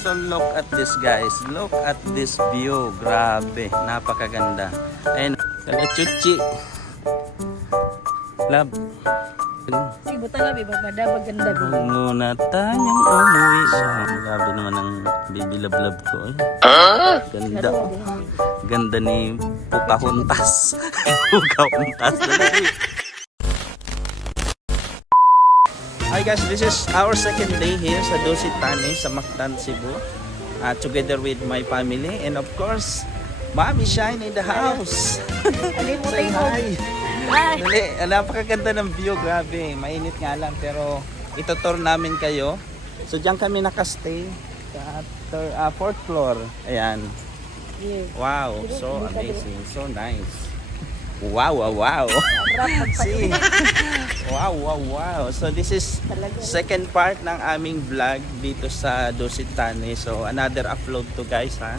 So look at this guys, look at this view, grabe, napakaganda. Ayun, kagachuchi. Love. Si butang abi magmada maganda ko. Muna tayong umuwi. Grabe naman ang baby love ko. Ganda. Ganda ni Pocahontas. Pocahontas. Hi guys, this is our second day here sa Dusit Thani sa Mactan, Cebu. Together with my family and of course, Mommy Shine in the house. Say hi. Dali, napakaganda ng view, grabe. Mainit nga lang pero itutour namin kayo. So diyan kami nakastay sa 4th floor. Ayan. Wow, so amazing, so nice. Wow, wow, wow. See. Wow, wow, wow. So this is second part ng aming vlog dito sa Dusit Thani. So another upload to guys ha.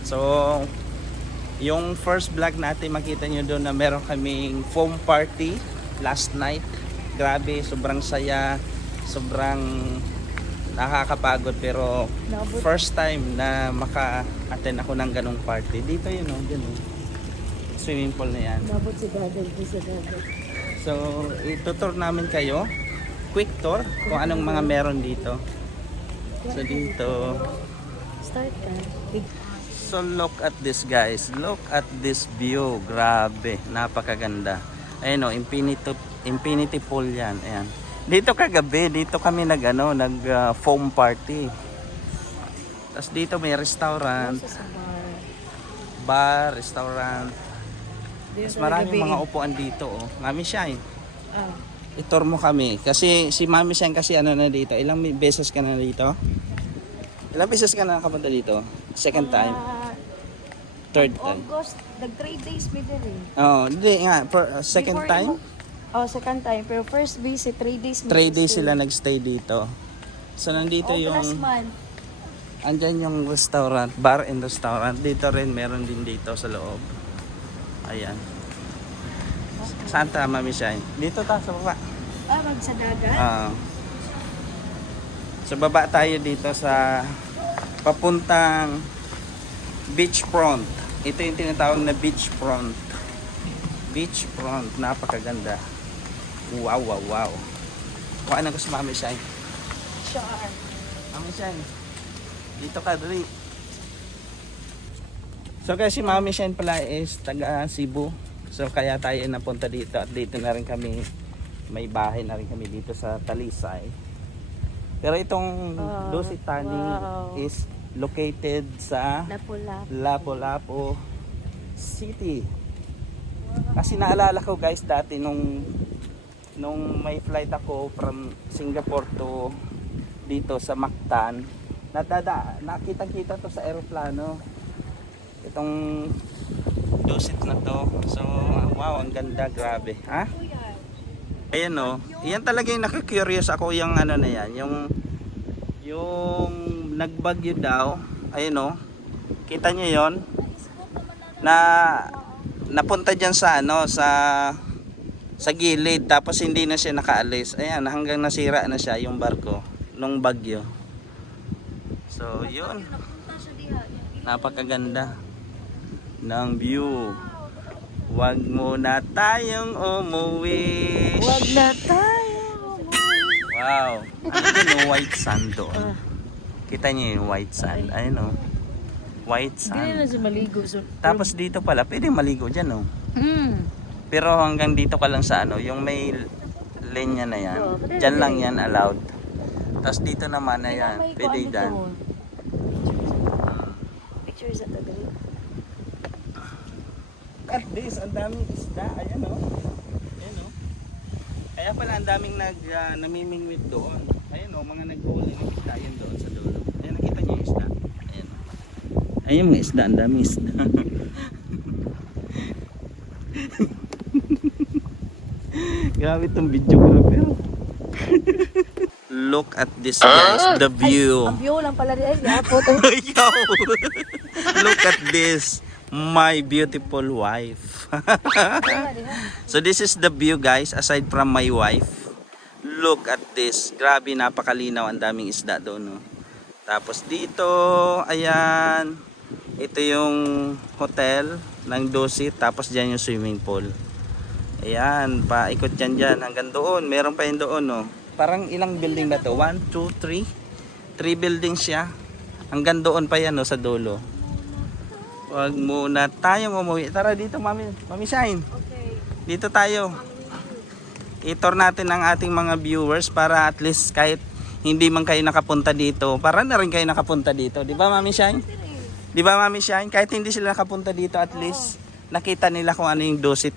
So yung first vlog natin makita nyo doon na meron kaming foam party last night. Grabe, sobrang saya, sobrang nakakapagod pero first time na maka-attend ako ng ganong party. Dito yun o, dyan o. Swimming pool na yan. Nabot si Dagan sa dagat. So, itutour namin kayo. Quick tour kung anong mga meron dito. So, dito. Start ka. So, look at this guys. Look at this view. Grabe. Napakaganda. Ayun o, infinity pool yan. Ayan. Dito kagabi, dito kami nag foam party. Tapos dito may restaurant. Bar, restaurant. Mas maraming mga upuan dito oh. Mami Shine. Itur mo kami kasi si Mami Shine kasi ano na dito. Ilang beses ka na dito? Ilang beses ka na nakapunta dito? Second time? Third time? August, nag 3 days may dali. Oh, hindi nga second Before time? Second time. Pero first visit 3 days. 3 days sila nagstay dito. So nandito yung last month. andyan yung restaurant, bar and restaurant. Dito rin meron din dito sa loob. Ayan. Saan ta, Mami Shine? Dito ta, sa baba. Sa dagat? Sa baba tayo dito sa papuntang beachfront. Ito yung tinatawag na beachfront. Beachfront, napakaganda. Wow, wow, wow. Kung ano gusto Mami Shine? Sure. Mami Shine, dito ka, dali. So kasi Mami Shine pala is taga Cebu. So kaya tayo napunta dito at dito na rin kami, may bahay na rin kami dito sa Talisay. Pero itong Dusit Thani is located sa Lapu-Lapu City. Kasi naalala ko guys dati nung may flight ako from Singapore to dito sa Mactan, nakita-kita to sa aeroplano. Itong Dusit na to. So, wow, ang ganda, grabe. Ha? Ayan o. Yan talaga yung nakakurious ako yung ano na yan. Yung nagbagyo daw. Ayan o. Kita nyo yon na napunta dyan sa ano, sa gilid. Tapos hindi na siya nakaalis. Ayan, hanggang nasira na siya yung barko nung bagyo. So, yun. Napakaganda ng view. Wag muna tayong umuwi. Wag na tayo. Wow. Ano yung white sand doon? Kita niyo yung white sand. Ayun o. White Hindi na sand. siya maligo. Tapos dito pala, pwede maligo dyan o. Pero hanggang dito ka lang sa ano, yung may linya na yan. Dyan lang yan allowed. Tapos dito naman na yan. Pwede dyan. Pictures at the At this, ang daming isda. Ayan o. Ayan o. Kaya pala ang daming namimingwit doon. Ayan o, mga nag-huli ng isda. Ayan doon sa dulo. Ayan, nakita niyo yung isda. Ayan o. Ayan mga isda, ang daming isda. Grabe itong video ko. Pero look at this guys, the view. Ang view lang pala rin. Photo. Yo! Look at this. My beautiful wife. So this is the view guys, aside from my wife. Look at this. Grabe, napakalinaw, ang daming isda doon, no? Tapos dito, ayan, ito yung hotel ng Dusit. Tapos dyan yung swimming pool. Ayan, paikot yan dyan hanggang doon. Meron pa yun doon, no. Parang ilang building ba to? 1, 2, 3? 3 buildings siya. Hanggang doon pa yan, no, sa dulo. Huwag muna tayong umuwi. Tara dito, Mami. Mami Shine. Okay. Dito tayo. I-tour natin ang ating mga viewers para at least kahit hindi man kayo nakapunta dito, para na rin kayo nakapunta dito. Di ba, Mami Shine? Di ba, Mami Shine? Kahit hindi sila nakapunta dito, at least nakita nila kung ano yung Dusit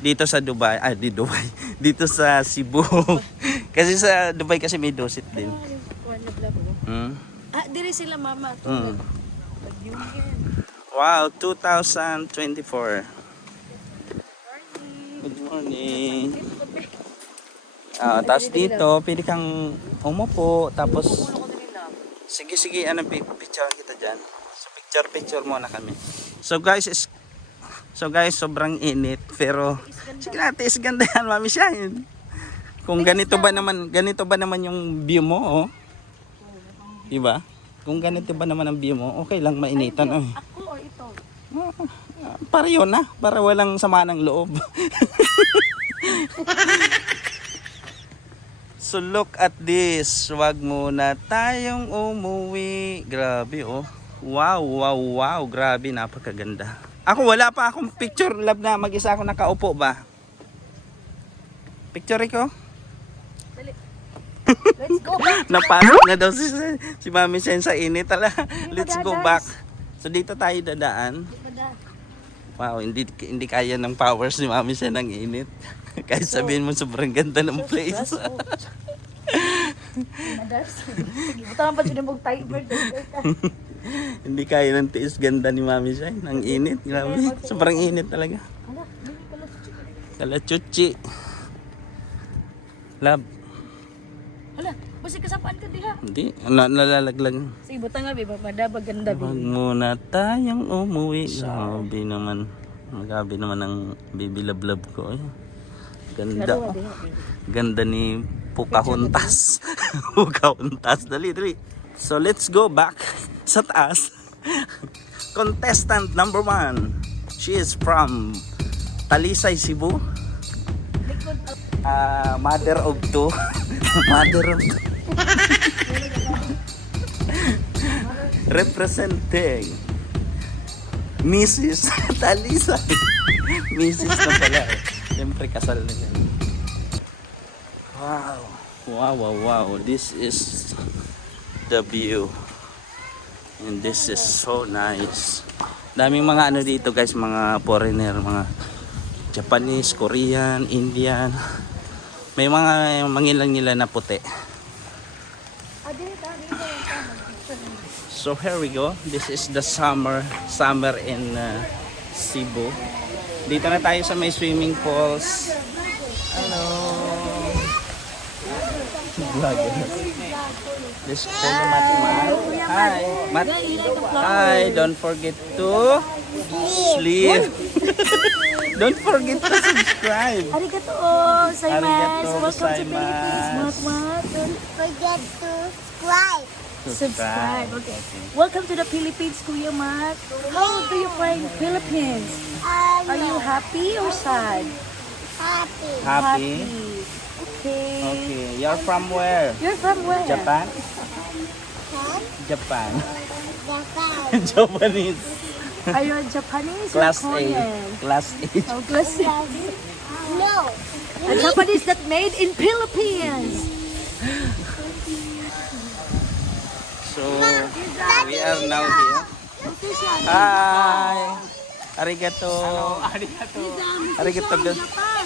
dito sa Dubai. Ay, di Dubai. Dito sa Cebu. Kasi sa Dubai kasi may Dusit din. Hmm? Ah, diri sila mama. Hmm. Wow, 2024. Good morning. Tapos dito, pwede kang umupo. Tapos, sige, ano, picture kita dyan. So, picture muna kami. So guys, sobrang init. Pero, sige natin, ganda yan, Mami Shine. Kung ganito ba naman yung view mo, oh. Diba? Kung ganito ba naman ang view mo, okay lang mainitan. Oh. Ako or ito? Para yun na, para walang sama ng loob. So look at this. Wag muna tayong umuwi. Grabe, oh. Wow. Grabe, napakaganda. Ako wala pa akong picture, love, na mag-isa ako nakaupo ba? Picture ko? Dali. Let's go back. Napasok na daw si Mami Sen sa init. Let's go back. So dito tayo dadaan. Wow, hindi kaya ng powers ni Mami Sen ang init. Kahit sabihin mo sobrang ganda ng place. Buta pa siya ng timer. Hindi kaya ng tiis ganda ni Mami Sen. Ang init, grabe. Sobrang init talaga. Kalachuchi. Love. Hala, basta kasapaan ka diha. Hindi, nalalaglag. Sige, buta nga, biba, madabag ganda. Huwag muna tayong umuwi. Grabe naman ang baby love ko. Ganda. Ganda ni Pocahontas. Pocahontas. Dali. So let's go back sa taas. Contestant number 1. She is from Talisay, Cebu. Mother of 2. Representing Mrs. Talisay. Mrs. na pala. Siyempre kasal na yan. Wow. This is the view. And this is so nice. Daming mga ano dito guys, mga foreigner, mga Japanese, Korean, Indian. May mga mangilang nila na puti. So here we go. This is the summer in Cebu. Dito na tayo sa may swimming pools. Hello. This is Mat. Hi. Mat. Hi. Don't forget to sleep. Don't forget to subscribe. Arigato gozaimasu. Arigato Welcome to Philippines. gozaimasu. Don't forget to subscribe. subscribe. Okay. Welcome to the Philippines, Kuya Mat. How do you find Philippines? Are you happy or sad? Happy. Happy? Okay. Okay. You're from where? You're from where? Japan? Huh? Japan. Japan. Japanese. Are you a Japanese Class or A. Korean? Class A. Oh, class A. No. A Japanese that made in Philippines. So, we are now here. Hi! Arigato.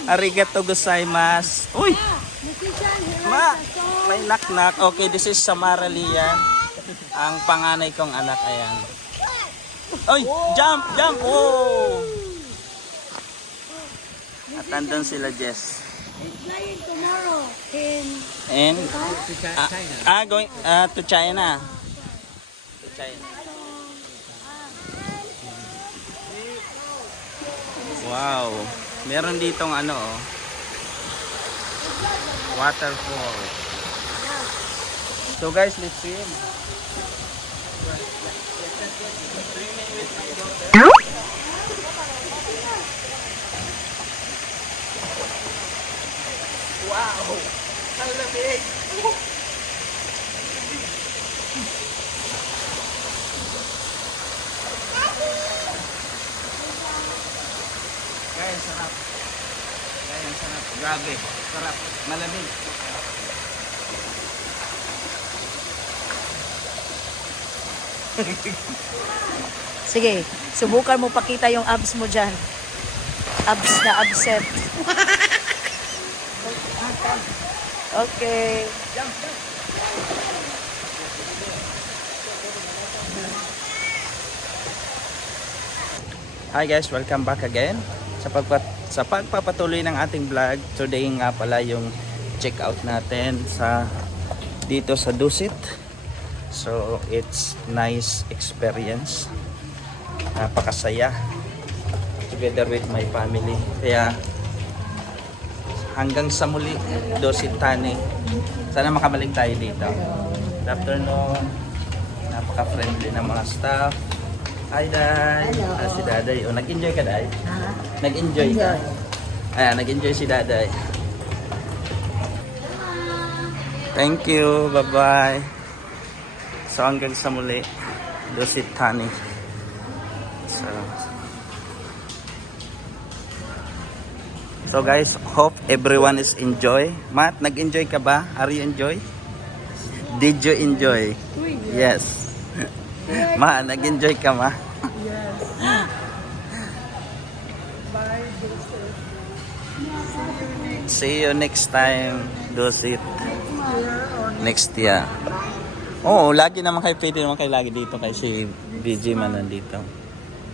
Arigato gozaimasu. Uy! Ma! May knock-knock. Okay, this is Samara Lia. Ang panganay kong anak. Ayan. Uy! Jump! Oh! At andun sila, Jess. Flying tomorrow And going to China. To China. Wow. Meron ditong ano, oh, waterfall. So guys, let's swim. Wow! Ang lamig! Guys, sarap. Guys, sarap. Grabe. Sarap. Malamig. Sige, subukan mo pakita yung abs mo dyan. Abs na absent. Okay. Hi guys, welcome back again sa pagpapatuloy ng ating vlog. Today nga pala yung check out natin dito sa Dusit. So it's nice experience, napakasaya together with my family. Kaya hanggang sa muli, Dusit Thani, sana makabalik tayo dito. Good afternoon, napaka-friendly ng mga staff. Hi, Day. Si Daday. Oh, nag-enjoy ka, Day? Nag-enjoy ka? Ayan, nag-enjoy si Daday. Thank you. Bye-bye. So, hanggang sa muli. Dusit Thani. So, guys, hope everyone is enjoy. Matt, nag-enjoy ka ba? Are you enjoy? Did you enjoy? Yes. Ma, nag-enjoy ka, Ma? Yes. Bye, Joseph. See you next time. Dusit. Year or Next year. Oo, lagi naman kayo, pwede naman kayo lagi dito kay si BG man nandito.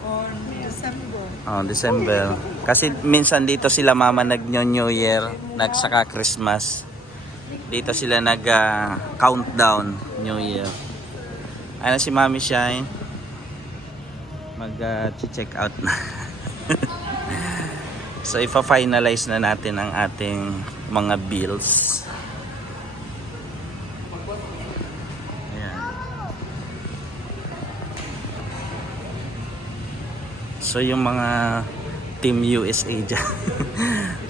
on December. Oh, December. Kasi minsan dito sila mama nag-New Year, nagsaka Christmas. Dito sila nag-countdown New Year. Ano si Mami Shine? Mag-check out na. So, ipa-finalize na natin ang ating mga bills. Ayan. So, yung mga Team USA dyan.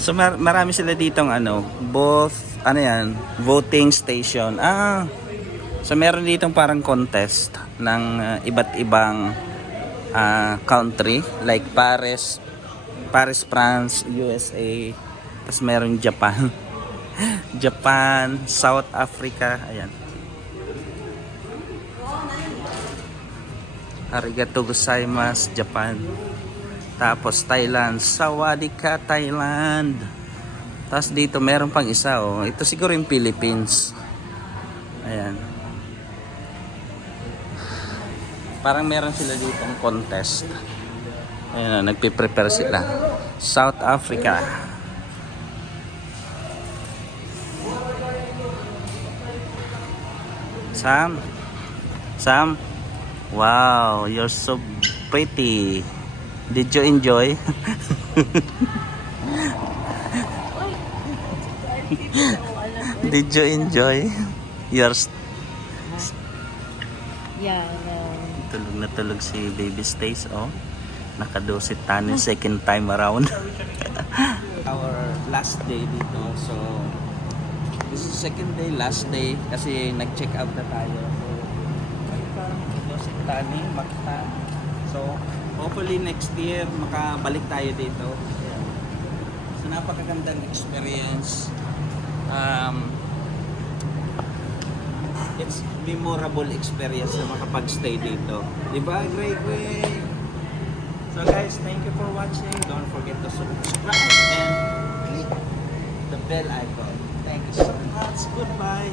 So, marami sila ditong voting station. So, meron ditong parang contest ng iba't ibang country. Like Paris, France, USA. Tapos meron Japan. Japan, South Africa. Ayan. Arigato gozaimasu, Japan. Tapos Thailand. Sawadika, Thailand. Tapos dito meron pang isa. Oh. Ito siguro yung Philippines. Ayan. Parang meron sila ditong contest. Ayan, nagpe-prepare sila. South Africa. Sam? Wow, you're so pretty. Did you enjoy? Did you enjoy? Yours? Yeah, Tulog na tulog si Baby Stace, oh. Nakadusit tanin second time around. Our last day dito. So, this is second day, last day. Kasi nag-check out na tayo. So, dusit tanin, makita. So, hopefully next year, makabalik tayo dito. Ayan. So, napakagandang experience. It's memorable experience na makapag-stay dito. Diba? Great. So guys, thank you for watching. Don't forget to subscribe and click the bell icon. Thank you so much. Goodbye.